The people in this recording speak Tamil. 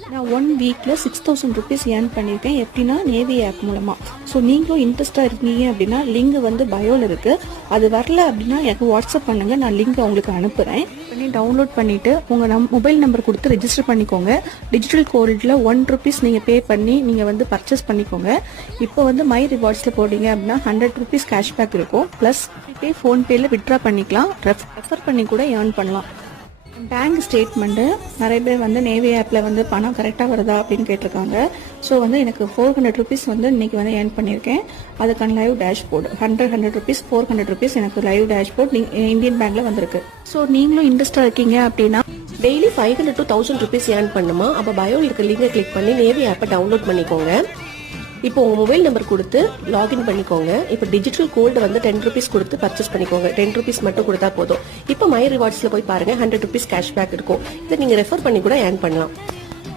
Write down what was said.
நான் 1 வீக்கில் 6000 ருபீஸ் ஏர்ன் பண்ணியிருக்கேன். எப்படின்னா நேவி ஆப் மூலமாக. ஸோ நீங்களும் இன்ட்ரெஸ்ட்டாக இருக்கீங்க அப்படின்னா லிங்க் வந்து பயோவில் இருக்குது. அது வரல அப்படின்னா எனக்கு வாட்ஸ்அப் பண்ணுங்கள், நான் லிங்க் உங்களுக்கு அனுப்புகிறேன். பண்ணி டவுன்லோட் பண்ணிவிட்டு உங்கள் மொபைல் நம்பர் கொடுத்து ரெஜிஸ்டர் பண்ணிக்கோங்க. டிஜிட்டல் கோல்டில் 1 ருபீஸ் நீங்கள் பே பண்ணி நீங்கள் வந்து பர்ச்சேஸ் பண்ணிக்கோங்க. இப்போ வந்து மை ரிவார்ட்ஸில் போட்டிங்க அப்படின்னா 100 ருபீஸ் கேஷ்பேக் இருக்கும். ப்ளஸ் ஃபோன்பேயில் விட்ரா பண்ணிக்கலாம். ரெஃபர் பண்ணி கூட ஏர்ன் பண்ணலாம். பேங்க் ஸ்டேட்மெண்ட்டு நிறைய பேர் வந்து நேவி ஆப்பில் வந்து பணம் கரெக்டாக வருதா அப்படின்னு கேட்டிருக்காங்க. ஸோ வந்து எனக்கு 400 ருபீஸ் வந்து இன்றைக்கி வந்து ஏர்ன் பண்ணியிருக்கேன். அதுக்கான லைவ் டேஷ்போர்டு 100 ருபீஸ் 400 ருபீஸ் எனக்கு லைவ் டேஷ்போர்ட் இந்தியன் பேங்க்கில் வந்திருக்கு. ஸோ நீங்களும் இன்ட்ரெஸ்டாக இருக்கீங்க அப்படின்னா டெய்லி 500 to 1000 ருபீஸ் ஏர்ன் பண்ணுமா? அப்போ பயோவில் இருக்க லிங்கை கிளிக் பண்ணி நேவி ஆப்பை டவுன்லோட் பண்ணிக்கோங்க. இப்போ உங்கள் மொபைல் நம்பர் கொடுத்து லாகின் பண்ணிக்கோங்க. இப்போ டிஜிட்டல் கோல்டு வந்து 10 ருபீஸ் கொடுத்து பர்ச்சேஸ் பண்ணிக்கோங்க. 10 ருபீஸ் மட்டும் கொடுத்தா போதும். இப்போ மை ரிவார்ட்ஸில் போய் பாருங்கள், 100 ருபீஸ் கேஷ்பேக் இருக்கும். இதை நீங்கள் ரெஃபர் பண்ணி கூட ஏர்ன் பண்ணலாம்.